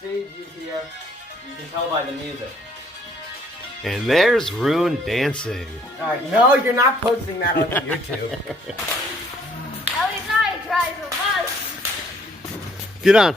See, here. You can tell by the music. And there's Rune dancing. Alright, no, you're not posting that on YouTube. Every night drives a bus. Get on.